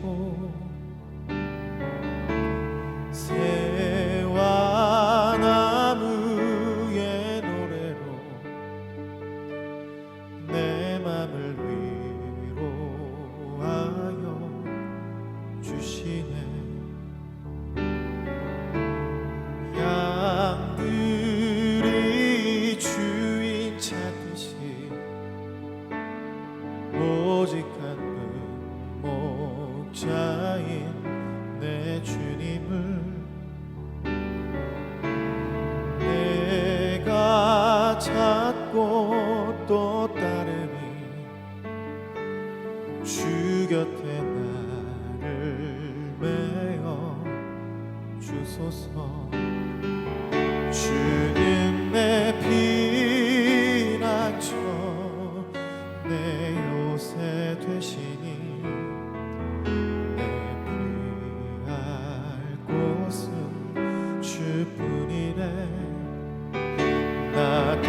주시고 새와 나무의 노래로 내 맘을 위로하여 주시네. 양들이 주인 찾듯이 오직 한 분 목자인 내 주님을 내가 찾고 또 따르니 주 곁에 나를 메어 주소서. 주는 내 피난처 내 요새 되시니 내 피할 곳은 주뿐이네. 나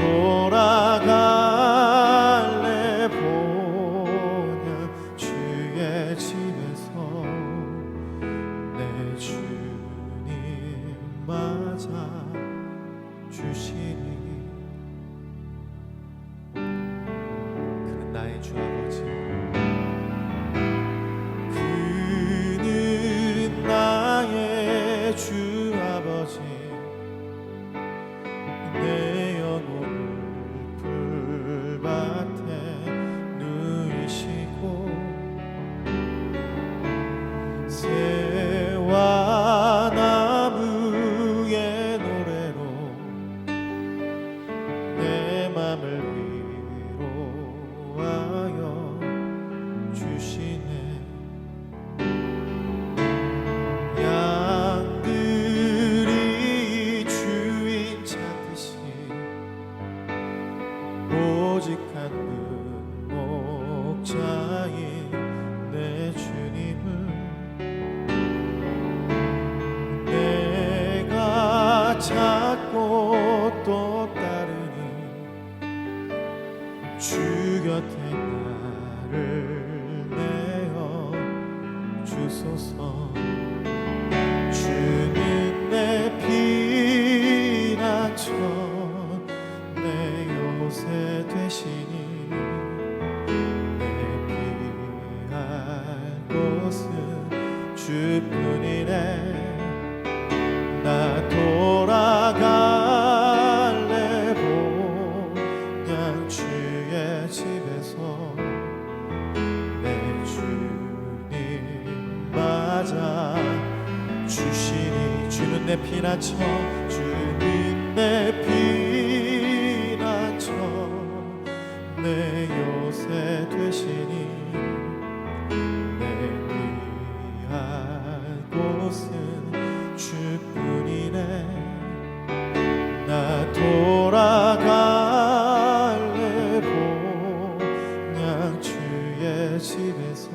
돌아갈래 보냐 주의 집에서 내 주님 맞아 주시니. 그는 나의 주 아버지, 그는 나의 주 아버지, 내 영혼을 풀밭에 누이시고 새와 나무의 노래로 내 맘을 위로하여 주시네. 양들이 주인 찾듯이 오직 한 분 목자인 내 주님을 내가 찾고 또 따르니 주 곁에 나를 내어 주소서. 주는 내 피난처 내 요새 되시니 내 피할 곳은 주뿐이네. 나 돌아갈래 보냐 주의 집에서 내 주님 맞아 주시니. 주는 내 피난처, 주는 내 피난처 내 요새 되시니 내 피할 곳은 주뿐이네. 나 돌아갈래 보냐 주의 집에서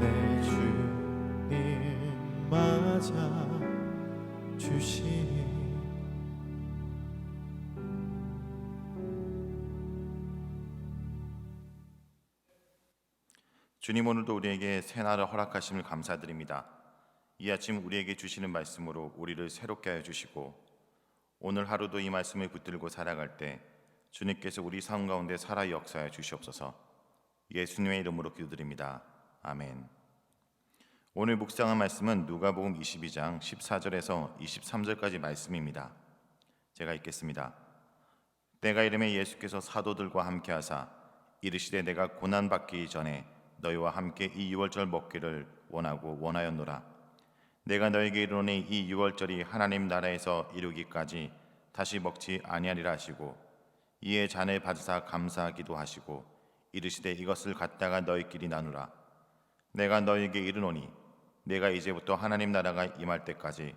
내 주님 맞아 주시니. 주님, 오늘도 우리에게 새날을 허락하심을 감사드립니다. 이 아침 우리에게 주시는 말씀으로 우리를 새롭게 하여 주시고 오늘 하루도 이 말씀을 붙들고 살아갈 때 주님께서 우리 삶 가운데 살아 역사하여 주시옵소서. 예수님의 이름으로 기도드립니다. 아멘. 오늘 묵상한 말씀은 누가복음 22장 14절에서 23절까지 말씀입니다. 제가 읽겠습니다. 때가 이르매 예수께서 사도들과 함께 하사 이르시되 내가 고난받기 전에 너희와 함께 이 유월절 먹기를 원하였노라. 내가 너에게 이르노니 이 유월절이 하나님 나라에서 이루기까지 다시 먹지 아니하리라 하시고 이에 잔을 받으사 감사하기도 하시고 이르시되 이것을 갖다가 너희끼리 나누라. 내가 너희에게 이르노니 내가 이제부터 하나님 나라가 임할 때까지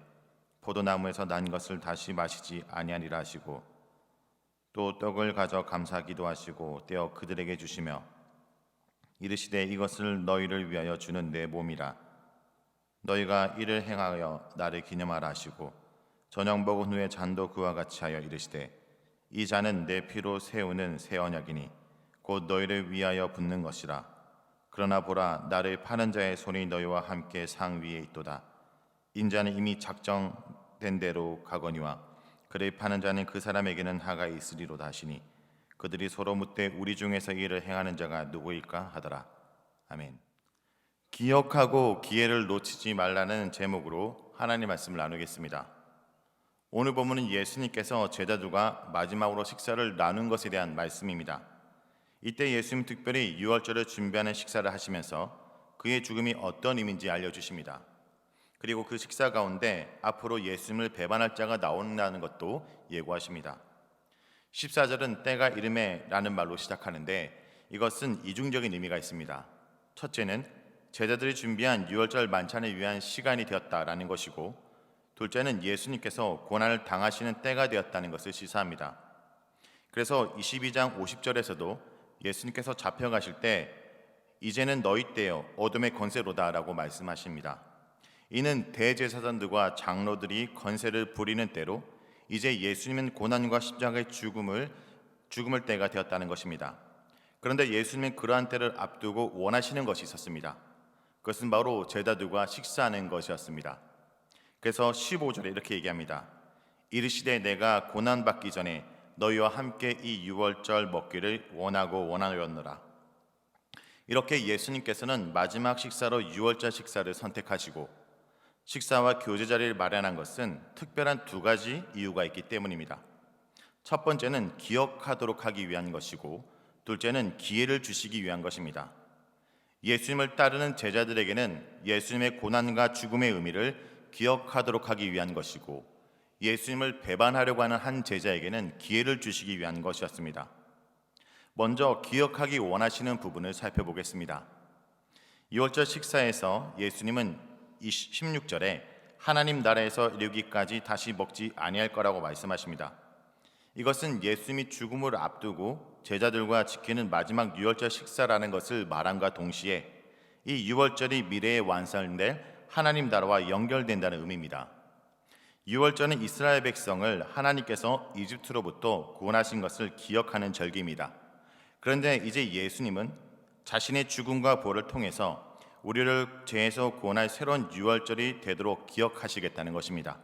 포도나무에서 난 것을 다시 마시지 아니하리라 하시고 또 떡을 가져 감사하기도 하시고 떼어 그들에게 주시며 이르시되 이것을 너희를 위하여 주는 내 몸이라. 너희가 이를 행하여 나를 기념하라 하시고 저녁 먹은 후에 잔도 그와 같이 하여 이르시되 이 잔은 내 피로 세우는 새 언약이니 곧 너희를 위하여 붓는 것이라. 그러나 보라, 나를 파는 자의 손이 너희와 함께 상 위에 있도다. 인자는 이미 작정된 대로 가거니와 그를 파는 자는 그 사람에게는 하가 있으리로다 하시니 그들이 서로 묻되 우리 중에서 이 일을 행하는 자가 누구일까 하더라. 아멘. 기억하고 기회를 놓치지 말라는 제목으로 하나님 말씀을 나누겠습니다. 오늘 본문은 예수님께서 제자들과 마지막으로 식사를 나눈 것에 대한 말씀입니다. 이때 예수님 특별히 유월절을 준비하는 식사를 하시면서 그의 죽음이 어떤 의미인지 알려주십니다. 그리고 그 식사 가운데 앞으로 예수님을 배반할 자가 나온다는 것도 예고하십니다. 14절은 때가 이름에 라는 말로 시작하는데 이것은 이중적인 의미가 있습니다. 첫째는 제자들이 준비한 유월절 만찬을 위한 시간이 되었다라는 것이고, 둘째는 예수님께서 고난을 당하시는 때가 되었다는 것을 시사합니다. 그래서 22장 50절에서도 예수님께서 잡혀가실 때 이제는 너희 때요 어둠의 권세로다 라고 말씀하십니다. 이는 대제사장들과 장로들이 권세를 부리는 때로 이제 예수님은 고난과 십자가의 죽음을 때가 되었다는 것입니다. 그런데 예수님은 그러한 때를 앞두고 원하시는 것이 있었습니다. 그것은 바로 제자들과 식사하는 것이었습니다. 그래서 15절에 이렇게 얘기합니다. 이르시되 내가 고난받기 전에 너희와 함께 이 유월절 먹기를 원하였노라. 이렇게 예수님께서는 마지막 식사로 유월절 식사를 선택하시고 식사와 교제 자리를 마련한 것은 특별한 두 가지 이유가 있기 때문입니다. 첫 번째는 기억하도록 하기 위한 것이고, 둘째는 기회를 주시기 위한 것입니다. 예수님을 따르는 제자들에게는 예수님의 고난과 죽음의 의미를 기억하도록 하기 위한 것이고, 예수님을 배반하려고 하는 한 제자에게는 기회를 주시기 위한 것이었습니다. 먼저 기억하기 원하시는 부분을 살펴보겠습니다. 2월절 식사에서 예수님은 16절에 하나님 나라에서 이르기까지 다시 먹지 아니할 거라고 말씀하십니다. 이것은 예수님이 죽음을 앞두고 제자들과 지키는 마지막 유월절 식사라는 것을 말함과 동시에 이 유월절이 미래에 완성될 하나님 나라와 연결된다는 의미입니다. 유월절은 이스라엘 백성을 하나님께서 이집트로부터 구원하신 것을 기억하는 절기입니다. 그런데 이제 예수님은 자신의 죽음과 부활을 통해서 우리를 죄에서 구원할 새로운 유월절이 되도록 기억하시겠다는 것입니다.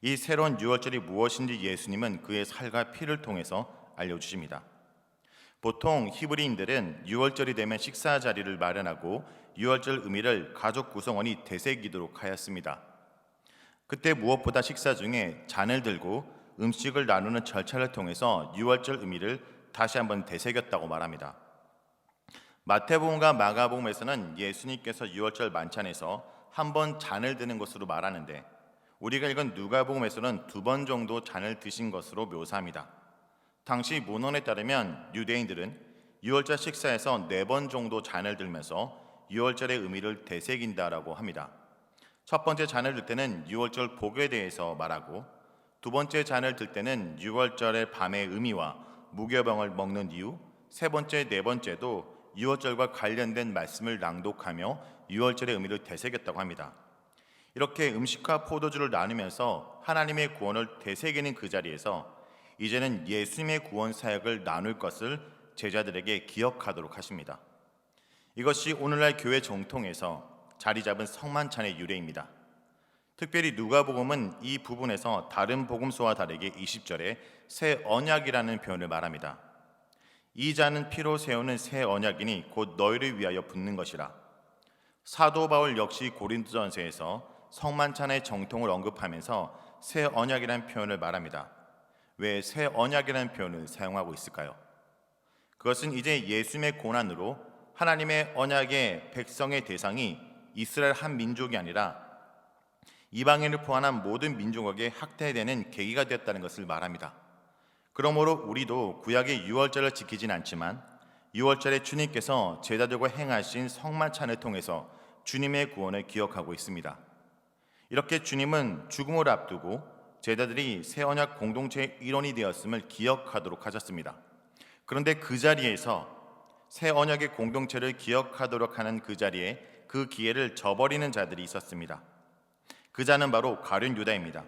이 새로운 유월절이 무엇인지 예수님은 그의 살과 피를 통해서 알려주십니다. 보통 히브리인들은 유월절이 되면 식사 자리를 마련하고 유월절 의미를 가족 구성원이 되새기도록 하였습니다. 그때 무엇보다 식사 중에 잔을 들고 음식을 나누는 절차를 통해서 유월절 의미를 다시 한번 되새겼다고 말합니다. 마태복음과 마가복음에서는 예수님께서 유월절 만찬에서 한 번 잔을 드는 것으로 말하는데, 우리가 읽은 누가복음에서는 2번 정도 잔을 드신 것으로 묘사합니다. 당시 문헌에 따르면 유대인들은 유월절 식사에서 4번 정도 잔을 들면서 유월절의 의미를 되새긴다라고 합니다. 첫 번째 잔을 들 때는 유월절 복에 대해서 말하고, 두 번째 잔을 들 때는 유월절의 밤의 의미와 무교병을 먹는 이유, 세 번째, 네 번째도 유월절과 관련된 말씀을 낭독하며 유월절의 의미를 되새겼다고 합니다. 이렇게 음식과 포도주를 나누면서 하나님의 구원을 되새기는 그 자리에서 이제는 예수님의 구원 사역을 나눌 것을 제자들에게 기억하도록 하십니다. 이것이 오늘날 교회 정통에서 자리 잡은 성만찬의 유래입니다. 특별히 누가복음은 이 부분에서 다른 복음서와 다르게 20절에 새 언약이라는 표현을 말합니다. 이 잔은 피로 세우는 새 언약이니 곧 너희를 위하여 붓는 것이라. 사도 바울 역시 고린도전서에서 성만찬의 정통을 언급하면서 새 언약이라는 표현을 말합니다. 왜 새 언약이라는 표현을 사용하고 있을까요? 그것은 이제 예수님의 고난으로 하나님의 언약의 백성의 대상이 이스라엘 한 민족이 아니라 이방인을 포함한 모든 민족에게 확대되는 계기가 되었다는 것을 말합니다. 그러므로 우리도 구약의 유월절을 지키진 않지만 유월절에 주님께서 제자들과 행하신 성만찬을 통해서 주님의 구원을 기억하고 있습니다. 이렇게 주님은 죽음을 앞두고 제자들이 새 언약 공동체의 일원이 되었음을 기억하도록 하셨습니다. 그런데 그 자리에서 새 언약의 공동체를 기억하도록 하는 그 자리에 그 기회를 저버리는 자들이 있었습니다. 그 자는 바로 가룟 유다입니다.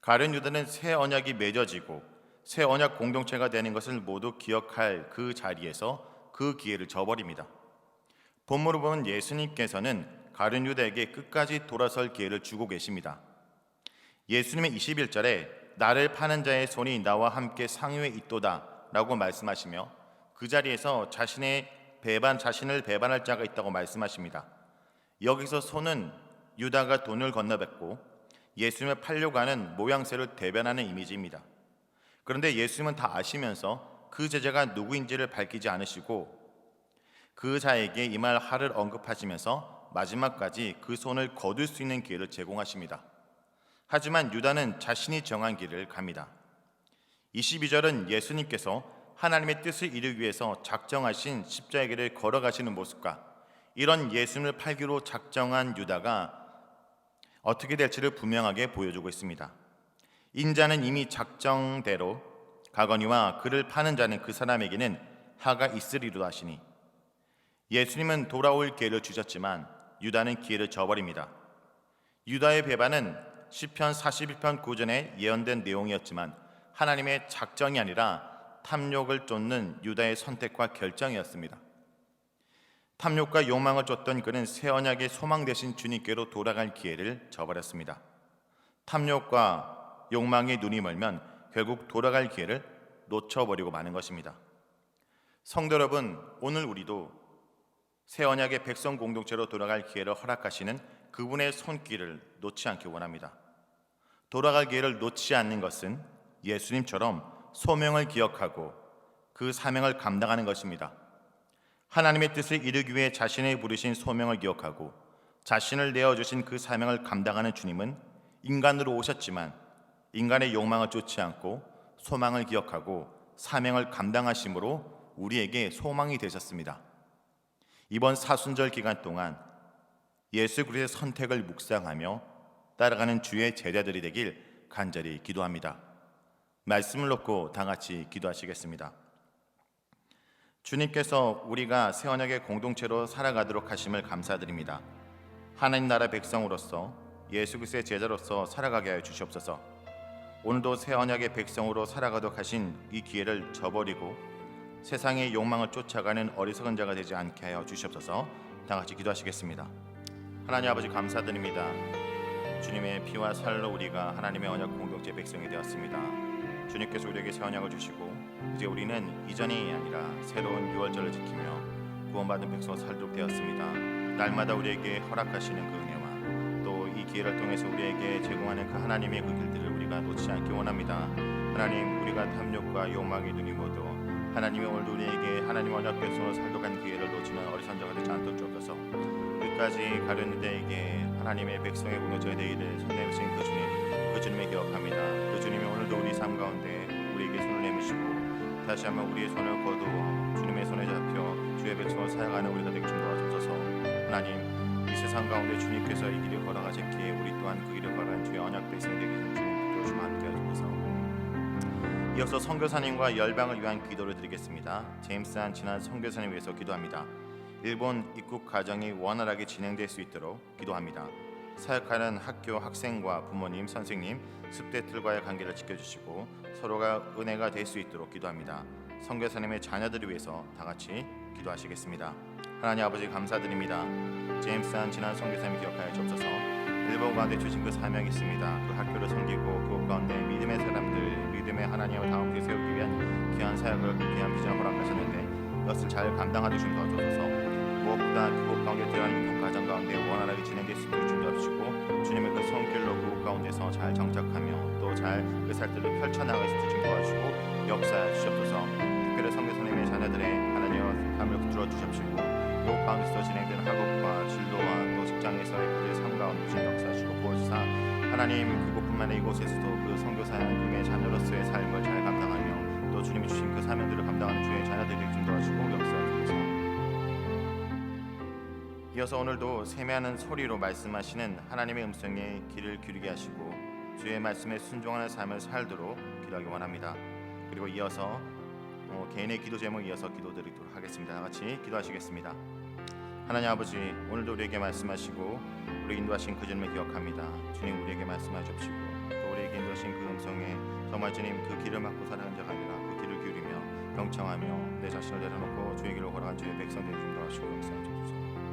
가룟 유다는 새 언약이 맺어지고 새 언약 공동체가 되는 것을 모두 기억할 그 자리에서 그 기회를 저버립니다. 본문으로 보면 예수님께서는 가룟 유다에게 끝까지 돌아설 기회를 주고 계십니다. 예수님의 21절에 나를 파는 자의 손이 나와 함께 상유에 있도다 라고 말씀하시며 그 자리에서 자신을 배반할 자가 있다고 말씀하십니다. 여기서 손은 유다가 돈을 건네받고 예수님을 팔려고 하는 모양새를 대변하는 이미지입니다. 그런데 예수님은 다 아시면서 그 제자가 누구인지를 밝히지 않으시고 그 자에게 이 말 하를 언급하시면서 마지막까지 그 손을 거둘 수 있는 기회를 제공하십니다. 하지만 유다는 자신이 정한 길을 갑니다. 22절은 예수님께서 하나님의 뜻을 이루기 위해서 작정하신 십자가의 길을 걸어가시는 모습과 이런 예수님을 팔기로 작정한 유다가 어떻게 될지를 분명하게 보여주고 있습니다. 인자는 이미 작정대로 가거니와 그를 파는 자는 그 사람에게는 하가 있으리로 하시니 예수님은 돌아올 기회를 주셨지만 유다는 기회를 저버립니다. 유다의 배반은 시편 41편 9절에 예언된 내용이었지만 하나님의 작정이 아니라 탐욕을 쫓는 유다의 선택과 결정이었습니다. 탐욕과 욕망을 쫓던 그는 새 언약의 소망 되신 주님께로 돌아갈 기회를 저버렸습니다. 탐욕과 욕망에 눈이 멀면 결국 돌아갈 기회를 놓쳐버리고 마는 것입니다. 성도 여러분, 오늘 우리도 새 언약의 백성 공동체로 돌아갈 기회를 허락하시는 그분의 손길을 놓지 않기 원합니다. 돌아갈 기회를 놓지 않는 것은 예수님처럼 소명을 기억하고 그 사명을 감당하는 것입니다. 하나님의 뜻을 이루기 위해 자신을 부르신 소명을 기억하고 자신을 내어주신 그 사명을 감당하는 주님은 인간으로 오셨지만 인간의 욕망을 쫓지 않고 소망을 기억하고 사명을 감당하심으로 우리에게 소망이 되셨습니다. 이번 사순절 기간 동안 예수 그리스도의 선택을 묵상하며 따라가는 주의 제자들이 되길 간절히 기도합니다. 말씀을 놓고 다 같이 기도하시겠습니다. 주님께서 우리가 새 언약의 공동체로 살아가도록 하심을 감사드립니다. 하나님 나라 백성으로서 예수 그리스도의 제자로서 살아가게 하여 주시옵소서. 오늘도 새 언약의 백성으로 살아가도록 하신 이 기회를 저버리고 세상의 욕망을 쫓아가는 어리석은 자가 되지 않게 하여 주시옵소서. 다 같이 기도하시겠습니다. 하나님 아버지 감사드립니다. 주님의 피와 살로 우리가 하나님의 언약 공동체 백성이 되었습니다. 주님께서 우리에게 새 언약을 주시고 이제 우리는 이전이 아니라 새로운 유월절을 지키며 구원받은 백성으로 살도록 되었습니다. 날마다 우리에게 허락하시는 그 은혜와 또 이 기회를 통해서 우리에게 제공하는 그 하나님의 그 길들을 우리가 놓지 않기 원합니다. 하나님, 우리가 탐욕과 욕망의 눈이 모두 하나님의 오늘도 우리에게 하나님 언약 백성으로 살도록 한 기회를 놓치는 어리석은 자가 되지 않도록 주옵소서. 끝까지 가룟 유다에게 하나님의 백성의 공동체가 되기를 손 내미신 그 주님을 기억합니다. 그 주님이 오늘도 우리 삶 가운데 우리에게 손을 내미시고 다시 한번 우리의 손을 거두어 주님의 손에 잡혀 주의 백성을 사역하는 우리가 되게 좀 도와주소서. 하나님, 이 세상 가운데 주님께서 이 길을 걸어가셨기에 우리 또한 그 길을 걸어가는 주의 언약 백성이 되기를 주님 주시면 함께 하소서. 이어서 선교사님과 열방을 위한 기도를 드리겠습니다. 제임스한 지난 선교사님 위해서 기도합니다. 일본 입국 과정이 원활하게 진행될 수 있도록 기도합니다. 사역하는 학교 학생과 부모님, 선생님, 습대들과의 관계를 지켜주시고 서로가 은혜가 될 수 있도록 기도합니다. 선교사님의 자녀들을 위해서 다 같이 기도하시겠습니다. 하나님 아버지 감사드립니다. 제임스한 지난 선교사님 기억하여 주옵소서. 일본 가운데 주신 그 사명이 있습니다. 그 학교를 섬기고 그곳 가운데 믿음의 사람들, 믿음의 하나님을 다음에 세우기 위한 귀한 사역을 귀한 비전을 허락하셨는데 이것을 잘 감당하도록 좀 도와주소서. 무엇보다 그곳 가운데 들어가는 입국 과정 가운데 원활하게 진행될 수 있도록 준비하시고 주님의 그 손길로 그곳 가운데서 잘 정착하며 또 잘 그 살들을 펼쳐나갈 수 있도록 도와주시고 역사해 주시옵소서. 특별히 선교사님의 자녀들의 하나님의 삶을 붙들어 주십시고 그곳 가운데서 진행되는 학업과 진로와 또 직장에서의 그들의 삶 가운데 주님 역사하시고 보호주사 하나님 그곳뿐만 아니라 이곳에서도 그 선교사님의 자녀로서의 삶을 잘 감당하며 또 주님이 주신 그 사명들을 감당하는 주의 자녀들에게 좀 도와주시고 역사해 주소서. 이어서 오늘도 세미하는 소리로 말씀하시는 하나님의 음성에 귀를 기울이게 하시고 주의 말씀에 순종하는 삶을 살도록 기도하기 원합니다. 그리고 이어서 개인의 기도 제목 이어서 기도드리도록 하겠습니다. 다 같이 기도하시겠습니다. 하나님 아버지, 오늘도 우리에게 말씀하시고 우리 인도하신 그 주님을 기억합니다. 주님 우리에게 말씀하십시오. 또 우리에게 인도하신 그 음성에 정말 주님 그 길을 막고 살아가는 자가 아니라 그 길을 기울이며 경청하며 내 자신을 내려놓고 주의 길로 걸어간 주의 백성들을 좀 도와주시고 역사해 주소서.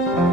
주옵소서.